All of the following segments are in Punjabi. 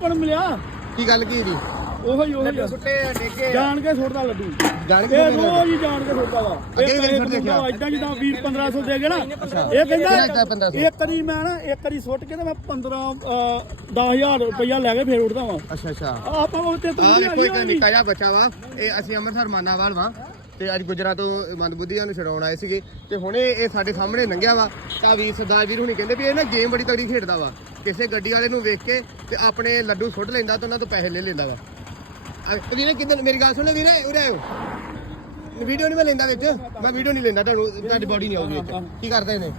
ਕੋਣ ਮਿਲਿਆ। ਕੀ ਗੱਲ ਕੀ ਦੀ ਉਹੋ ਹੀ ਉਹੋ ਹੀ ਆ। ਸੁੱਟੇ ਡੇਗੇ ਜਾਣ ਕੇ ਸੁੱਟਦਾ ਲੱਡੂ। ਜਾਣ ਕੇ ਇਹ ਰੋਜ਼ ਹੀ ਜਾਣ ਕੇ ਸੁੱਟਦਾ ਵਾ। ਅੱਗੇ ਵੀ ਸੁੱਟ ਦੇਖਿਆ। ਇਦਾਂ ਜਿੱਦਾਂ ਵੀਰ 1500 ਦੇ ਗਏ ਨਾ। ਇਹ ਕਹਿੰਦਾ ਏਦਾਂ 1500? ਇੱਕ ਵਾਰੀ ਮੈਂ ਨਾ ਇੱਕ ਵਾਰੀ ਸੁੱਟ ਕੇ ਤੇ ਮੈਂ 15 10000 ਰੁਪਇਆ ਲੈ ਕੇ ਫੇਰ ਉੱਠਦਾ ਵਾਂ। ਅੱਛਾ ਅੱਛਾ। ਆਪਾਂ ਕੋਲ ਤੇ ਤੂੰ ਇੱਕ ਨਿੱਕਾ ਜਿਹਾ ਬੱਚਾ ਵਾ। ਇਹ ਅਸੀਂ ਅੰਮ੍ਰਿਤਸਰ ਮਾਨਾਵਾਲ ਵਾਂ। ਤੇ ਅੱਜ ਗੁਜਰਾ ਤੋਂ ਮੰਦਬੁੱਧੀਆਂ ਨੂੰ ਛਡਾਉਣ ਆਏ ਸੀਗੇ। ਤੇ ਹੁਣੇ ਇਹ ਸਾਡੇ ਸਾਹਮਣੇ ਲੰਘਿਆ ਵਾ। ਤਾਂ ਵੀਰ ਸਰਦਾਰ ਵੀਰ ਹੁਣੀ ਕਹਿੰਦੇ ਵੀ ਇਹ ਨਾ ਗੇਮ ਬੜੀ ਤਗੜੀ ਖੇਡਦਾ ਵਾ। ਕਿਸੇ ਗੱਡੀ ਵਾਲੇ ਨੂੰ ਵੇਖ ਕੇ ਤੇ ਆਪਣੇ ਲੱਡੂ ਸੁੱਟ ਲੈਂਦਾ ਤੇ ਉਹਨਾਂ ਤੋਂ ਪੈਸੇ ਲੈ ਲੈਂਦਾ ਵਾ। ਵੀਰੇ ਕਿਦਾਂ ਮੇਰੀ ਗੱਲ ਸੁਣੋ ਵੀਰੇ ਉਰੇ ਆਇਓ। ਵੀਡੀਓ ਨਹੀਂ ਮੈਂ ਲੈਂਦਾ ਵਿੱਚ। ਮੈਂ ਵੀਡੀਓ ਨਹੀਂ ਲੈਂਦਾ ਤੁਹਾਨੂੰ ਤੁਹਾਡੀ ਬਾਡੀ ਨਹੀਂ ਆਉਂਦੀ ਵਿੱਚ ਕੀ ਕਰਦਾ ਇਹਨੇ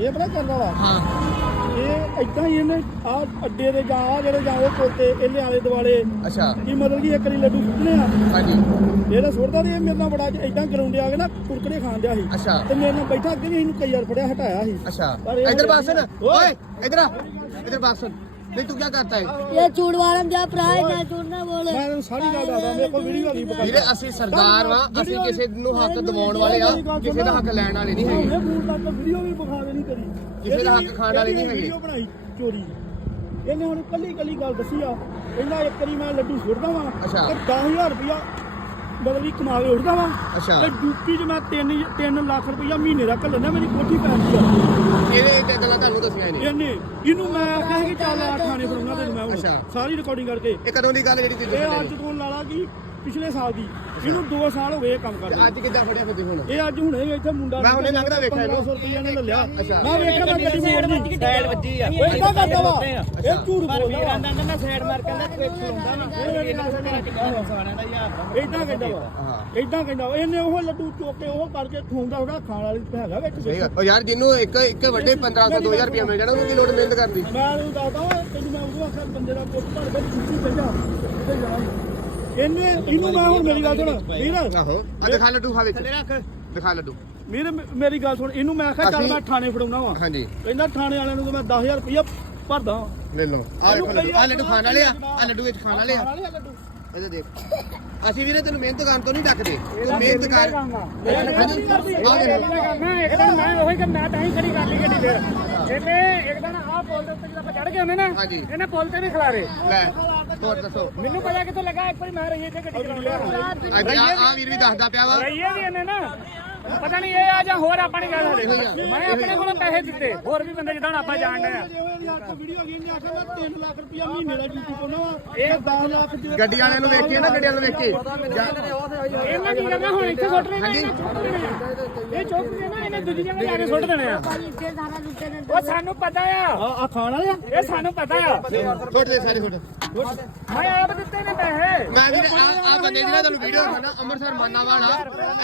ਇਹ ਪਤਾ ਕਰਦਾ ਵਾ ਹਾਂ। ਇਹ ਇਦਾਂ ਹੀ ਇਹਨੇ ਆ ਅੱਡੇ ਦੇ ਜਾਂ ਆ ਜਿਹੜੇ ਜਾਂ ਉਹ ਕੋਤੇ ਇਹਨੇ ਆਲੇ ਦੁਆਲੇ। ਅੱਛਾ। ਕੀ ਮਤਲਬ ਕਿ ਇੱਕ ਵਾਰੀ ਲੱਡੂ ਸੁੱਟਨੇ ਆ? ਹਾਂਜੀ। ਇਹਦਾ ਸੁੱਟਦਾ ਤੇ ਇਹ ਮੇਰੇ ਨਾਲ ਬੜਾ ਇਦਾਂ ਗਰਾਉਂਡੇ ਆ ਕੇ ਨਾ ਕੁਰਕਰੇ ਖਾਣ ਡਿਆ ਸੀ। ਅੱਛਾ। ਤੇ ਮੇਰੇ ਨਾਲ ਬੈਠਾ ਅੱਗੇ ਵੀ ਇਹਨੂੰ ਕਈ ਵਾਰ ਫੜਿਆ ਹਟਾਇਆ ਸੀ। ਅੱਛਾ। ਪਰ ਇਹ ਇਧਰ ਸੁਣ ਓਏ ਇਧਰ ਆ। ਇਧਰ ਬਾਤ ਸੁਣ ਨਹੀਂ ਤੂੰ ਕੀ ਕਰਤਾ ਹੈ ये चूड़ वाला जा प्राय ना चूड़ ना बोले ਮੈਂ ਤੈਨੂੰ ਸਾਰੀ ਗੱਲ ਦੱਸਦਾ ਮੇਰੇ ਕੋਲ ਵੀਡੀਓ ਨਹੀਂ ਵੀਰੇ ਅਸੀਂ ਸਰਦਾਰ ਵਾਂ ਅਸੀਂ ਕਿਸੇ ਨੂੰ ਹੱਕ ਦਿਵਾਉਣ ਵਾਲੇ ਆ ਕਿਸੇ ਦਾ ਹੱਕ ਲੈਣ ਵਾਲੇ ਨਹੀਂ ਹੈਗੇ ਇਹ ਮੂਲ ਤੱਕ ਵੀਡੀਓ ਵੀ ਵਿਖਾ ਦੇਣੀ ਤੇਰੀ ਕਿਸੇ ਦਾ ਹੱਕ ਖਾਣ ਵਾਲੇ ਨਹੀਂ ਹੈਗੇ। ਵੀਡੀਓ ਬਣਾਈ ਚੋਰੀ ਇਹਨੇ ਹੁਣ ਕੱਲੀ ਕੱਲੀ ਗੱਲ ਦੱਸੀ ਆ ਕਹਿੰਦਾ ਇੱਕ ਵਾਰੀ ਮੈਂ ਲੱਡੂ ਸੁੱਟਦਾ ਵਾਂ ਅੱਛਾ। ਤੇ 10000 ਰੁਪਇਆ ਮਤਲਬ ਕਿ ਕਮਾ ਕੇ ਉੱਠਦਾ ਵਾਂ। ਅੱਛਾ। ਤੇ ਡਿਊਟੀ 'ਚ ਮੈਂ 3 3 ਲੱਖ ਰੁਪਇਆ ਮਹੀਨੇ ਦਾ ਘੱਲਣਾ ਮੇਰੀ ਕੋਠੀ ਆ। ਇਹਦੇ ਤੇ ਗੱਲਾਂ ਤੁਹਾਨੂੰ ਦੱਸੀਆਂ ਨੇ ਇਹਨੇ ਇਹਨੂੰ ਮੈਂ ਕਿਹਾ ਕਿ ਚੱਲ ਆ ਥਾਣੇ ਫੜਾਉਣਾ ਤੈਨੂੰ ਮੈਂ ਹੁਣ। ਅੱਛਾ। ਸਾਰੀ ਰਿਕਾਰਡਿੰਗ ਕਰਕੇ। ਇਹ ਕਦੋਂ ਦੀ ਗੱਲ ਜਿਹੜੀ ਤੁਸੀਂ ਇਹ ਦੱਸੀ ਅੱਜ ਤੋਂ ਲਾਲਾ ਕੀ ਪਿਛਲੇ ਸਾਲ ਦੀ। ਇਹਨੂੰ 2 ਸਾਲ ਹੋ ਗਏ ਇਹ ਕੰਮ ਕਰਦੇ ਅੱਜ ਕਿੱਦਾਂ ਫੜਿਆ ਫਿਰ ਤੁਸੀਂ ਹੁਣ? ਇਹ ਅੱਜ ਹੁਣੇ ਇੱਥੇ ਮੁੰਡਾ ਮੈਂ ਹੁਣੇ ਲੰਘਦਾ ਵੇਖਿਆ ਇਹਨੂੰ। 1500 ਰੁਪਇਆ ਨੇ ਲੈ ਲਿਆ। ਮੈਂ ਵੇਖਿਆ ਮੈਂ ਗੱਡੀ ਮੋੜਨੀ। ਸਾਈਡ ਵੱਜੀ ਆ। ਉਹ ਇਦਾਂ ਕਰਦਾ ਵਾ। ਇਹ ਝੂਠ ਬੋਲਦਾ ਵਾ। ਕਹਿੰਦਾ ਸਾਈਡ ਮਾਰ ਕਹਿੰਦਾ ਕੋਈ ਖਲੋਂਦਾ ਨਾ। ਇਹਨਾਂ ਨੂੰ ਘਰਾਂ ਟਿੱਕਾ ਫਸਾਣਾ ਦਾ ਯਾਰ। ਦਾ ਇਦਾਂ ਕਹਿੰਦਾ ਵਾ। ਹਾਂ। ਇਦਾਂ ਕਹਿੰਦਾ ਵਾ। ਇਹਨੇ ਉਹ ਲੱਡੂ ਚੁੱਕ ਕੇ ਉਹ ਕਰਕੇ ਠੋਂਦਾ ਉਹਦਾ ਖਾਣ ਵਾਲੀ ਤੇ ਹੈਗਾ ਵਿੱਚ। ਸਹੀ ਗੱਲ। ਉਹ ਯਾਰ ਜਿਹਨੂੰ ਇੱਕ ਇੱਕ ਵੱਡੇ 1500 2000 ਰੁਪਏ ਮਿਲ ਜਾਣਾ ਉਹਨੂੰ ਕੀ ਲੋੜ ਮਿਹਨਤ ਕਰਨ ਦੀ ਮੈਂ ਉਹਨੂੰ ਦੱਸਦਾ ਤੈਨੂੰ ਮੈਂ ਉਦੋਂ ਆਖਿਆ ਬੰਦੇ ਦਾ ਪੁੱਤ ਭਰ ਕੇ ਕੁੱਤੀ ਤੇ ਜਾ। ਤੇ ਜਾਣਾ ਹੀ। ਇਹਨੇ ਇਹਨੂੰ ਮੈਂ ਹੁਣ ਮੇਰੀ ਗੱਲ ਸੁਣ। ਵੀਰ। ਆਹੋ। ਆ ਦਿਖਾ ਲੱਡੂ ਖਾ ਵਿੱਚ। ਦਿਖਾ ਲੱਡੂ। ਵੀਰ ਮੇਰੀ ਗੱਲ ਸੁਣ। ਇਹਨੂੰ ਮੈਂ ਆਖਿਆ ਚੱਲ ਮੈਂ ਥਾਣੇ ਫੜਾਉਣਾ ਵਾ। ਹਾਂਜੀ। ਕਹਿੰਦਾ ਥਾਣੇ ਵਾਲਿਆਂ ਨੂੰ ਤਾਂ ਮੈਂ 10000 ਰੁਪਇਆ ਭਰਦਾ ਲੈ ਲਓ। ਆ ਲੱਡੂ। ਆ ਲੱਡੂ ਖਾਣ ਵਾਲੇ ਆ। ਆ ਲੱਡੂ ਵਿੱਚ ਖਾਣ ਵਾਲੇ ਆ। ਇਹਦੇ ਦੇਖ। ਅਸੀਂ ਵੀਰੇ ਤੈਨੂੰ ਮਿਹਨਤ ਕਰਨ ਤੋਂ ਨਹੀਂ ਡੱਕਦੇ। ਤੂੰ ਮਿਹਨਤ ਕਰ। ਹਾਂਜੀ ਆ ਵੇਖ। ਮੈਂ ਇੱਕ ਦਿਨ ਮੈਂ ਉਹੀ ਕਿ ਮੈਂ ਤਾਂ ਹੀ ਖੜੀ ਕਰ ਲਈ ਗੱਡੀ ਫੇਰ। ਇਹਨੇ ਇੱਕ ਦਿਨ ਆਹ ਪੁਲ ਦੇ ਉੱਤੇ ਜਦੋਂ ਆਪਾਂ ਚੜ ਗਏ ਹੁੰਦੇ ਨਾ। ਇਹਨੇ ਪੁਲ ਤੇ ਵੀ ਖਿਲਾਰੇ। ਲੈ। ਹੋਰ ਦੱਸੋ। ਮੈਨੂੰ ਪਤਾ ਕਿੱਥੋਂ ਲੱਗਾ ਇੱਕ ਵਾਰੀ ਮੈਂ ਰਹੀਏ ਤੇ ਗੱਡੀ ਆ ਆ ਵੀਰ ਵੀ ਦੱਸਦਾ ਪਿਆ ਵਾ। ਰਹੀਏ ਵੀ ਇਹਨੇ ਨਾ। ਪਤਾ ਨਹੀਂ ਇਹ ਆ ਜਾਂ ਹੋਰ ਆਪਾਂ ਨੇ ਗੱਲ ਹਲੇ ਮੈਂ ਆਪਣੇ ਕੋਲੋਂ ਪੈਸੇ ਦਿੱਤੇ ਹੋਰ ਵੀ ਬੰਦੇ ਜਿੱਦਾਂ ਆਪਾਂ ਜਾਣਦੇ ਆ। ਗੱਡੀ ਵਾਲੇ ਨੂੰ ਵੇਖੀ ਨਾ ਗੱਡੀ ਨੂੰ ਵੇਖੀ ਇਹਨਾਂ ਕੀ ਕਰਨਾ ਹੁਣ ਇੱਥੇ ਸੁੱਟ ਰਹੇ ਨੇ ਇਹ ਚੁੱਕ ਸਾਨੂੰ ਪਤਾ ਆ। ਸੁੱਟ ਦੇ ਸਾਰੇ ਸੁੱਟ। ਮੈਂ ਆਪ ਦਿੱਤੇ ਨੇ ਪੈਸੇ। ਮੈਂ ਵੀ ਆ ਬੰਦੇ ਦੀ ਨਾ ਤੁਹਾਨੂੰ ਵੀਡੀਓ ਦਿਖਾਣਾ ਅੰਮ੍ਰਿਤਸਰ ਮਾਨਾਵਾਲਾ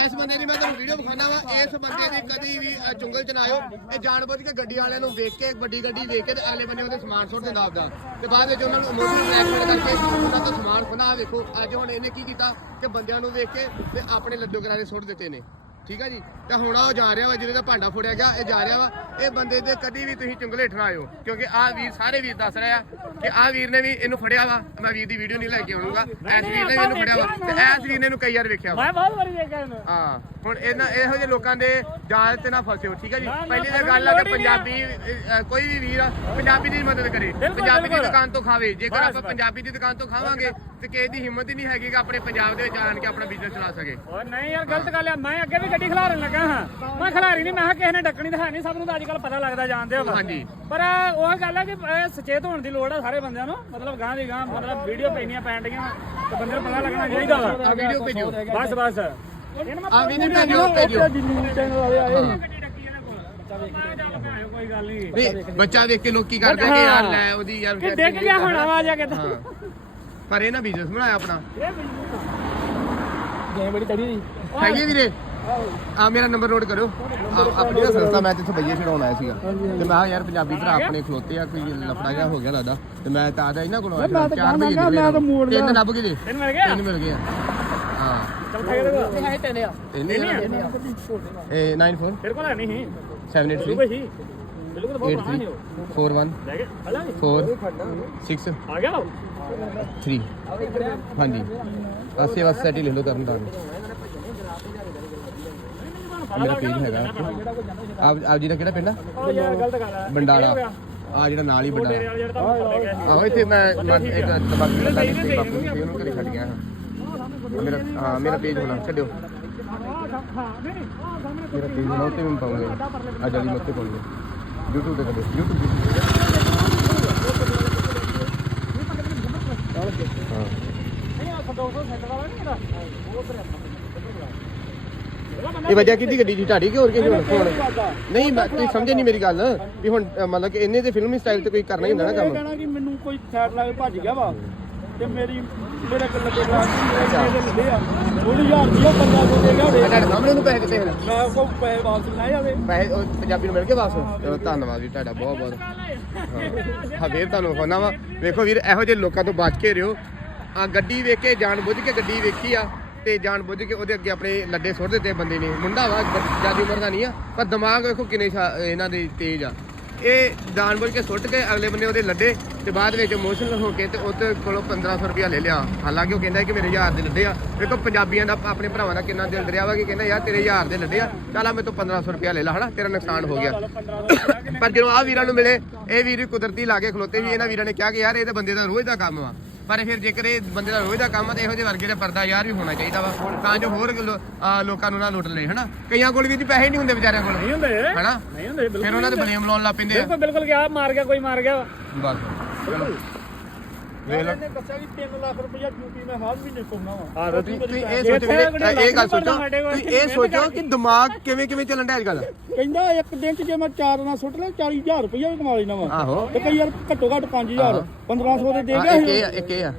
ਇਸ ਬੰਦੇ ਦੀ ਮੈਂ ਤੁਹਾਨੂੰ ਵੀਡੀਓ ਵਿਖਾਣਾ ਵਾ ਇਸ ਬੰਦੇ ਦੀ ਕਦੀ ਵੀ ਅ, ਚੁੰਗਲ ਚ ਨਾ ਆਇਓ। ਇਹ ਜਾਣਬੁੱਝ ਕੇ ਗੱਡੀ ਵਾਲਿਆਂ ਨੂੰ ਵੇਖ ਕੇ ਵੱਡੀ ਗੱਡੀ ਵੇਖ ਕੇ ਤੇ ਅਗਲੇ ਬੰਦੇ ਉਹਦੇ ਸਮਾਨ ਸੁੱਟ ਦਿੰਦਾ ਆਪਦਾ। ਤੇ ਬਾਅਦ ਵਿੱਚ ਉਹਨਾਂ ਨੂੰ ਇਮੋਸ਼ਨਲ ਬਲੈਕਮੇਲ ਕਰਕੇ ਉਹਨਾਂ ਤੋਂ ਸਮਾਨ ਖੁਨਾ ਵੇਖੋ। ਅੱਜ ਹੁਣ ਇਹਨੇ ਕੀ ਕੀਤਾ ਕਿ ਬੰਦਿਆਂ ਨੂੰ ਵੇਖ ਕੇ ਤੇ ਆਪਣੇ ਲੱਡੂ ਕਰਾਰੇ ਸੁੱਟ ਦਿੱਤੇ ਨੇ। ਠੀਕ ਹੈ ਜੀ? ਤੇ ਹੁਣ ਆ ਉਹ ਜਾ ਰਿਹਾ ਵਾ ਜਿਹਦੇ ਦਾ ਭਾਂਡਾ ਫੋੜਿਆ ਗਿਆ ਇਹ ਜਾ ਰਿਹਾ ਵਾ। ਇਹ ਬੰਦੇ ਦੇ ਕਦੀ ਵੀ ਤੁਸੀਂ ਚੁੰਗਲੇ ਆਇਓ ਕਿਉਂਕਿ ਆਹ ਵੀਰ ਸਾਰੇ ਵੀਰ ਦੱਸ ਰਿਹਾ ਕਿ ਆਹ ਵੀਰ ਨੇ ਵੀ ਇਹਨੂੰ ਫੜਿਆ ਵਾ। ਮੈਂ ਵੀਰ ਦੀ ਵੀਡੀਓ ਨਹੀਂ ਲੈ ਕੇ ਆਉਣਾਗਾ ਐਸ ਵੀਰ ਨੇ ਵੀ ਇਹਨੂੰ ਫੜਿਆ ਵਾ। ਤੇ ਐਸ ਵੀਰ ਨੇ ਇਹਨੂੰ ਕਈ ਵਾਰ ਵੇਖਿਆ ਵਾ। ਮੈਂ ਬਹੁਤ ਵਾਰੀ ਦੇਖਿਆ ਇਹਨੂੰ। ਹਾਂ ਹੁਣ ਇਹਨਾਂ ਇਹੋ ਜਿਹੇ ਲੋਕਾਂ ਦੇ ਜਾਲ ਤੇ ਨਾ ਫਸਿਓ ਠੀਕ ਹੈ ਜੀ? ਪਹਿਲੀ ਤਾਂ ਗੱਲ ਆ ਕਿ ਪੰਜਾਬੀ ਕੋਈ ਵੀ ਵੀਰ ਆ, ਪੰਜਾਬੀ ਦੀ ਮਦਦ ਕਰੇ। ਪੰਜਾਬੀ ਦੀ ਬਿਲਕੁਲ। ਦੁਕਾਨ ਤੋਂ ਖਾਵੇ। ਜੇਕਰ ਆਪਾਂ। ਪੰਜਾਬੀ ਦੀ ਦੁਕਾਨ ਤੋਂ ਖਾਵਾਂਗੇ ਤੇ ਕਿਸੇ ਦੀ ਹਿੰਮਤ ਹੀ ਨਹੀਂ ਹੈਗੀ ਕਿ ਆਪਣੇ ਪੰਜਾਬ ਦੇ ਵਿੱਚ ਆਣ ਕੇ ਆਪਣਾ ਬਿਜ਼ਨਸ ਚਲਾ ਸਕੇ। ਓ ਨਹੀਂ ਯਾਰ ਗਲਤ ਗੱਲ ਆ। ਮੈਂ ਅੱਗੇ ਵੀ ਗੱਡੀ ਖਿਲਾਰਨ ਲੱਗਾ ਹਾਂ। ਮੈਂ ਖਿਲਾਰੀ ਨਹੀਂ ਮੈਂ ਕਿਹਾ ਕਿਸੇ ਨੇ ਡੱਕਣੀ ਤਾਂ ਹੈ ਨਹੀਂ ਸਭ ਨੂੰ ਤਾਂ ਅੱਜ ਕੱਲ ਪਤਾ ਲੱਗਦਾ ਜਾਣਦੇ ਹੋ ਹਾਂਜੀ। ਪਰ ਉਹ ਗੱਲ ਆ ਕਿ ਸੁਚੇਤ ਹੋਣ ਦੀ ਲੋੜ ਆ ਸਾਰੇ ਬੰਦਿਆਂ ਨੂੰ। ਮਤਲਬ ਗਾਂ ਦੀ ਗਾਂ ਮਤਲਬ ਵੀਡੀਓ ਪੈਣੀਆਂ ਪੈਣ ਡੀਆਂ ਤੇ ਬੰਦੇ ਨੂੰ ਪਤਾ ਲੱਗਣਾ ਚਾਹੀਦਾ ਵਾ। ਆ ਵੀਡੀਓ ਭੇਜੋ। ਬਸ ਬਸ। ਆ ਵੀ ਨਹੀਂ ਭੇਜੋ ਭੇਜੋ। ਦਿੱਲੀ ਚੈਨਲ ਵਾਲੇ ਆਏ ਸੀ। ਗੱਡੀ ਡੱਕੀ ਇਹਨਾਂ ਕੋਲ ਮੈਂ ਚੱਲ ਪਿਆ ਕੋਈ ਗੱਲ ਨਹੀਂ ਬੱਚਾ ਵੇਖ ਕੇ ਲੋਕੀ ਕਰਦੇ ਕਿ ਯਾਰ ਲੈ ਉਹਦੀ ਯਾਰ ਕਿ ਡਿੱਗ ਗਿਆ ਹੁਣ ਆਵਾਜ਼ ਆ ਕੇ ਤਾਂ ਹਾਂ। ਪਰ ਇਹ ਨਾ ਬਿਜ਼ਨਸ ਬਣਾਇਆ ਆਪਣਾ। ਇਹ ਬਿਲਕੁਲ ਗੇਮ ਬੜੀ ਤੜੀ ਦੀ ਹੈਗੀ ਵੀਰੇ? ਆ ਮੇਰਾ ਨੰਬਰ ਨੋਟ ਕਰੋ ਆ- ਆਪਣੀ ਨਾ ਸੰਸਥਾ ਮੈਂ ਤੇ ਇੱਥੇ ਬਈਏ ਛਡਾਉਣ ਆਇਆ ਸੀਗਾ। ਤੇ ਮੈਂ ਕਿਹਾ ਯਾਰ ਪੰਜਾਬੀ ਭਰਾ ਆਪਣੇ ਖਲੋਤੇ ਆ ਕੋਈ ਲਫੜਾ ਜਿਹਾ ਹੋ ਗਿਆ ਲੱਗਦਾ ਤੇ ਮੈਂ ਤਾਂ ਆਦਾ ਇਹਨਾਂ ਕੋਲੋਂ ਤਾਂ ਚਾਰ ਮੈਂ ਤਾਂ ਮੋੜ ਲਿਆ। ਤਿੰਨ ਲੱਭ ਗਏ ਜੀ ਤੈਨੂੰ ਮਿਲ ਗਿਆ ਤਿੰਨ ਮਿਲ ਗਏ ਆ। ਹਾਂ। ਚੌਥਾ ਕਿਹਦੇ ਕੋਲ। ਹੈ ਤੇਨੇ ਆ। ਤਿੰਨ ਹੀ ਆ? ਇਹ 94 ਤੇਰੇ ਕੋਲ ਹੈ ਨਹੀਂ ਸੀ। 783 ਕੋਈ ਸੀ। ਬਿਲਕੁਲ ਬਹੁਤ ਪੁਰਾਣਾ 83 ਨਹੀਂ ਉਹ 41 ਲੈ ਕੇ ਹਲਾ 4 6 ਆ ਗਿਆ ਉਹ? 3 ਹਾਂਜੀ। ਆਸੇ ਵਾਸਤੇ ਸੈਟੀ ਲੈ ਲਓ ਤਰਨ ਤਾਰਨ ਮੇਰਾ ਪੇਜ ਹੈਗਾ। ਆਪ ਆਪ ਜੀ ਦਾ ਕਿਹੜਾ ਪਿੰਡ ਆ? ਉਹ ਯਾਰ ਗਲਤ ਗੱਲ ਆ। ਬੰਡਾਲਾ। ਆ ਜਿਹੜਾ ਨਾਲ ਹੀ ਵਾਲੇ ਸੀ। ਆਹੋ ਇੱਥੇ ਮੈਂ ਇੱਕ ਤਬਾਕੀ ਦਾ ਤੇ ਬਾਪੂ ਜੀ ਉਹਨੂੰ ਘਰੇ ਛੱਡ ਗਿਆ ਹਾਂ। ਮੇਰਾ ਹਾਂ ਮੇਰਾ ਪੇਜ ਹੋਣਾ ਛੱਡਿਓ। ਮੇਰਾ ਪੇਜ ਹੋਣਾ ਉੱਤੇ ਮੈਂ ਪਾਉਂਗਾ। ਆ ਜਲਦੀ ਮੈਂ ਉੱਤੇ ਪਾਉਂਗਾ। YouTube ਤੇ ਕਦੇ YouTube ਤੇ ਹਾਂ। ਨਹੀਂ ਆ 200 ਸੈਂਟ ਵਾਲਾ ਨਹੀਂ ਇਹਦਾ ਉਹ ਉਧਰ ਇਹ ਵਜ੍ਹਾ ਕਿਹਦੀ ਗੱਡੀ ਦੀ? ਢਾੜੀ ਕਿ ਹੋਰ ਕਿਸੇ ਹੁਣ ਹੁਣ ਨਹੀਂ ਮੈਂ ਤੁਸੀਂ ਸਮਝੇ ਨਹੀਂ ਮੇਰੀ ਗੱਲ ਵੀ ਹੁਣ ਅ, ਮਤਲਬ ਕਿ ਇਹਨੇ ਤੇ ਫਿਲਮੀ ਸਟਾਈਲ ਤੇ ਕੋਈ ਕਰਨਾ ਹੀ ਹੁੰਦਾ ਨਾ ਇਹ ਕੰਮ ਕਹਿਣਾ ਕਿ ਮੈਨੂੰ ਕੋਈ ਸਾਈਡ ਲਾ ਕੇ ਭੱਜ ਗਿਆ ਵਾ ਤੇ ਮੇਰੀ ਮੇਰੇ ਕੋਲ ਲੱਗੇ ਲਾ ਕੇ ਮੇਰੇ ਲੱਗੇ ਆ। ਥੋੜੀ ਹਜ਼ਾਰ ਦੀ ਉਹ ਬੰਦਾ ਕੋ ਦੇ ਗਿਆ ਤੁਹਾਡੇ ਸਾਹਮਣੇ ਉਹਨੂੰ ਪੈਸੇ ਕਿੱਥੇ ਹਨ ਮੈਂ ਕੋ ਪੈਸੇ ਵਾਪਸ ਲੈ ਜਾਵੇ ਪੈਸੇ ਉਹ ਪੰਜਾਬੀ ਨੂੰ ਮਿਲ ਕੇ ਵਾਪਸ? ਚਲੋ ਧੰਨਵਾਦ ਜੀ ਤੁਹਾਡਾ ਬਹੁਤ ਬਹੁਤ। ਹਾਂ। ਹਾਂ ਵੀਰ ਤੁਹਾਨੂੰ ਹੋਣਾ ਵਾ। ਵੇਖੋ ਵੀਰ ਇਹੋ ਜਿਹੇ ਲੋਕਾਂ ਤੋਂ ਬਚ ਕੇ ਰਿਓ। ਆ ਗੱਡੀ ਵੇਖ ਕੇ ਜਾਣ ਬੁੱਝ ਕੇ ਗੱਡੀ ਵੇਖੀ ਆ। ਤੇ ਜਾਣ ਬੁੱਝ ਕੇ ਉਹਦੇ ਅੱਗੇ ਆਪਣੇ ਲੱਡੇ ਸੁੱਟ ਦਿੱਤੇ ਬੰਦੇ ਨੇ। ਮੁੰਡਾ ਵਾ ਜਿਆਦੀ ਉਮਰ ਦਾ ਨਹੀਂ ਆ, ਪਰ ਦਿਮਾਗ ਵੇਖੋ ਕਿੰਨੇ ਇਹਨਾਂ ਦੇ ਤੇਜ਼ ਆ। ਇਹ ਜਾਣ ਬੁੱਝ ਕੇ ਸੁੱਟ ਕੇ ਅਗਲੇ ਬੰਦੇ ਉਹਦੇ ਲੱਡੇ ਤੇ ਬਾਅਦ ਵਿੱਚ ਇਮੋਸ਼ਨਲ ਹੋ ਕੇ ਤੇ ਉਹਦੇ ਕੋਲੋਂ 1500 ਰੁਪਇਆ ਲੈ ਲਿਆ। ਹਾਲਾਂਕਿ ਉਹ ਕਹਿੰਦਾ ਕਿ ਮੇਰੇ ਯਾਰ ਦੇ ਲੱਡੇ ਆ। ਵੇਖੋ ਪੰਜਾਬੀਆਂ ਦਾ ਆਪਣੇ ਭਰਾਵਾਂ ਦਾ ਕਿੰਨਾ ਦਿਲ ਦਰਿਆ ਵਾ ਕਿ ਕਹਿੰਦਾ, ਯਾਰ ਤੇਰੇ ਯਾਰ ਦੇ ਲੱਡੇ ਆ। ਚੱਲ ਆ ਮੇਰੇ ਤੋਂ 1500 ਰੁਪਇਆ ਲੈ ਲਾ, ਹਨਾ? ਤੇਰਾ ਨੁਕਸਾਨ ਹੋ ਗਿਆ। ਪਰ ਜਦੋਂ ਆ ਵੀਰਾਂ ਨੂੰ ਮਿਲੇ, ਇਹ ਵੀਰ ਵੀ ਕੁਦਰਤੀ ਲਾ ਕੇ ਖਲੋਤੇ ਵੀ, ਇਹਨਾਂ ਵੀਰਾਂ ਨੇ ਕਿਹਾ ਕਿ ਯਾਰ ਇਹ ਤਾਂ ਬੰਦੇ ਦਾ ਰੋਜ਼ ਦਾ ਕੰਮ ਵਾ। ਪਰ ਫਿਰ ਜੇਕਰ ਇਹ ਬੰਦੇ ਦਾ ਰੋਜ਼ ਦਾ ਕੰਮ ਆ ਤੇ ਇਹੋ ਜਿਹੇ ਵਰਗੇ ਦਾ ਪਰਦਾ ਯਾਰ ਵੀ ਹੋਣਾ ਚਾਹੀਦਾ ਵਾ। ਤਾਂ ਜੋ ਹੋਰ ਲੋ- ਲੋਕਾਂ ਨੂੰ ਨਾ ਲੁੱਟ ਲੈ ਹਨਾ? ਕਈਆਂ ਕੋਲ ਵੀ ਜੀ ਪੈਸੇ ਨਹੀਂ ਹੁੰਦੇ ਵਿਚਾਰਿਆਂ ਕੋਲ। ਨਹੀਂ ਹੁੰਦੇ ਹਨਾ? ਨਹੀਂ ਹੁੰਦੇ ਬਿਲਕੁਲ ਫਿਰ ਉਹਨਾਂ ਦੇ ਬਲੇਮ ਲਾਉਣ ਲੱਗ ਪੈਂਦੇ ਆ। ਬਿਲਕੁਲ ਬਿਲਕੁਲ ਗਿਆ ਮਾਰ ਗਿਆ ਕੋਈ ਮਾਰ ਗਿਆ। ਬਸ। ਚਲੋ। ਵੇਖ ਲਓ ਇਹਨੇ ਦੱਸਿਆ ਕਿ 3 ਲੱਖ ਰੁਪਇਆ ਡਿਊਟੀ ਮੈਂ ਹਰ ਮਹੀਨੇ ਪਾਉਣਾ ਵਾ। ਹਾਂ ਤੁਸੀਂ ਤੁਸੀਂ ਇਹ ਸੋਚੋ ਵੀਰੇ, ਇਹ ਗੱਲ ਸੋਚੋ। ਤੁਸੀਂ ਇਹ ਸੋਚੋ ਕਿ ਦਿਮਾਗ ਕਿਵੇਂ ਕਿਵੇਂ ਚੱਲਣ ਡਿਆ ਅੱਜ ਕੱਲ ਕਹਿੰਦਾ ਇੱਕ ਦਿਨ ਚ ਜੇ ਮੈਂ ਚਾਰ ਨਾਲ ਸੁੱਟ ਲਿਆ 40000 ਰੁਪਇਆ ਵੀ ਕਮਾ ਲੈਣਾ ਵਾ। ਆਹੋ। ਤੇ ਕਈ ਯਾਰ ਘੱਟੋ ਘੱਟ 5000 1500 ਦੇ ਦੇ ਗਿਆ ਇੱਕ ਇਹ ਆ, ਇੱਕ ਇਹ ਆ।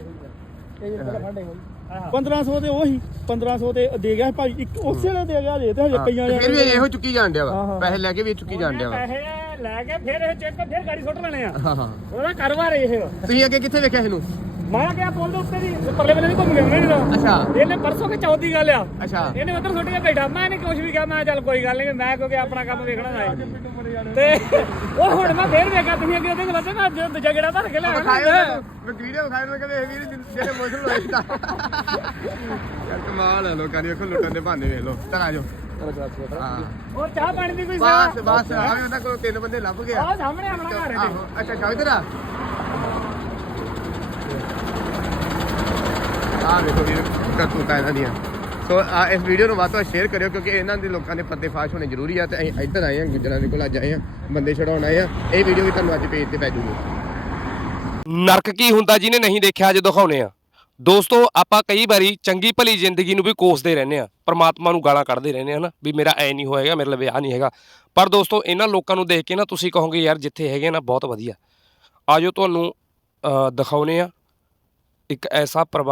1500 ਦੇ ਉਹ ਸੀ 1500 ਦੇ ਦੇ ਗਿਆ ਭਾਈ। ਇੱਕ ਉਸੇ ਵੇਲੇ ਦੇ ਗਿਆ ਜੇ ਤੇ ਹਜੇ ਕਈਆਂ ਤੇ ਫਿਰ ਵੀ ਯਾਰ ਇਹੋ ਚੁੱਕੀ ਜਾਣ ਡਿਆ ਵਾ। ਪੈਸੇ ਲੈ ਕੇ ਵੀ ਇਹ ਚੁੱਕੀ ਜਾਣ ਡਿਆ ਵਾ। ਪੈਸੇ ਲੈ ਕੇ ਫਿਰ ਇਹ ਚੈੱਕ ਫਿਰ ਗਾੜੀ ਸੁੱਟ ਲੈਣੇ ਆ। ਹਾਂ ਹਾਂ। ਉਹਦਾ ਕਾਰੋਬਾਰ ਇਹ ਵਾ। ਤੁਸੀਂ ਅੱਗੇ ਕਿੱਥੇ ਵੇਖਿਆ ਇਹਨੂੰ? ਮੈਂ ਕਿਹਾ ਪੁੱਲ ਦੇ ਉੱਤੇ ਦੀ ਪਰਲੇ ਬੰਨੇ ਦੀ ਘੁੰਮ ਗਿਆ ਮੈਂ ਜਦੋਂ। ਅੱਛਾ। ਇਹਨੇ ਪਰਸੋਂ ਕੇ ਚੌਥ ਗੱਲ ਆ। ਅੱਛਾ। ਇਹਨੇ ਉੱਧਰ ਸੁੱਟ ਕੇ ਬੈਠਾ। ਮੈਂ ਨਹੀਂ ਕੁਝ ਵੀ ਕਿਹਾ ਮੈਂ ਕਿਹਾ ਚੱਲ ਕੋਈ ਗੱਲ ਨਹੀਂ ਮੈਂ ਕਿਉਂਕਿ ਆਪਣਾ ਕੰਮ ਵੇਖਣਾ ਹੈ। ਤੇ ਉਹ ਹੁਣ ਮੈਂ ਫੇਰ ਵੇਖਿਆ ਤੁਸੀਂ ਅੱਗੇ ਉਹਦੇ ਕੋਲ ਮੈਂ ਜਦੋਂ ਦੂਜਾ ਗੇੜਾ ਭਰ ਕੇ ਲਿਆ ਵਿਖਾਇਓ ਨਾ, ਮੈਂ ਵੀਡੀਓ ਵਿਖਾਇਓ ਨਾ ਕਹਿੰਦੇ ਇਹ ਵੀਰ ਜਿਹੜੇ ਮੋਸ਼ਨ ਹੋਏ ਤਾਂ। ਯਾਰ ਕਮਾਲ ਹੈ ਲੋਕਾਂ ਦੀ ਵੇਖੋ ਲੁੱਟਣ ਦੇ ਬਹਾਨੇ ਵੇਖ ਲੋ ਚਲ ਆ ਜਾਓ। ਹਾਂ। ਹੋਰ ਚਾਹ ਪਾਣੀ ਦੀ ਕੋਈ ਬਸ ਸੇਵਾ ਬਸ ਆਵੇ ਉਹਨਾਂ ਕੋਲ ਤਿੰਨ ਬੰਦੇ ਲੱਭ ਗਿਆ ਆਹ ਸਾਹਮਣੇ ਆਪਣਾ ਘਰ ਹੈ ਆਹੋ ਅੱਛਾ ਅੱਛਾ ਇਧਰ ਆ ਆ ਵੇਖੋ ਵੀਰ ਕਰਤੂਤਾਂ ਇਹਨਾਂ ਦੀਆਂ। ਸੋ ਆ ਇਸ ਵੀਡੀਓ ਨੂੰ ਵੱਧ ਤੋਂ ਵੱਧ ਸ਼ੇਅਰ ਕਰਿਓ ਕਿਉਂਕਿ ਇਹਨਾਂ ਦੇ ਲੋਕਾਂ ਦੇ ਪਰਦੇ ਫਾਸ਼ ਹੋਣੇ ਜ਼ਰੂਰੀ ਆ ਤੇ ਅਸੀਂ ਇੱਧਰ ਆਏ ਹਾਂ ਗੁੱਜਰਾਂ ਦੇ ਕੋਲ ਅੱਜ ਆਏ ਹਾਂ ਬੰਦੇ ਛਡਾਉਣ ਆਏ ਆ ਇਹ ਵੀਡੀਓ ਵੀ ਤੁਹਾਨੂੰ ਅੱਜ ਪੇਜ ਤੇ ਪੈ ਜੂਗੀ। ਨਰਕ ਕੀ ਹੁੰਦਾ ਜਿਹਨੇ ਨਹੀਂ ਦੇਖਿਆ ਅੱਜ ਦਿਖਾਉਨੇ ਆ। ਦੋਸਤੋ ਆਪਾਂ ਕਈ ਵਾਰੀ ਚੰਗੀ ਭਲੀ ਜ਼ਿੰਦਗੀ ਨੂੰ ਵੀ ਕੋਸਦੇ ਰਹਿੰਦੇ ਆ ਪਰਮਾਤਮਾ ਨੂੰ ਗਾਲਾਂ ਕੱਢਦੇ ਰਹਿੰਦੇ ਆ ਨਾ ਵੀ ਮੇਰਾ ਐ ਨਹੀਂ ਹੋਏਗਾ ਮੇਰੇ ਲਈ ਵਿਆਹ ਨਹੀਂ ਹੈਗਾ। ਪਰ ਦੋਸਤੋ ਇਹਨਾਂ ਲੋਕਾਂ ਨੂੰ ਦੇਖ ਕੇ ਨਾ ਤੁਸੀਂ ਕਹੋਗੇ ਯਾਰ ਜਿੱਥੇ ਹੈਗੇ ਨਾ ਬਹੁਤ ਵਧੀਆ। ਆਜੋ ਤੁਹਾਨੂੰ ਅ, ਦਿਖਾਉਨੇ ਆ ਇੱਕ ਐਸਾ ਪਰਿਵਾਰ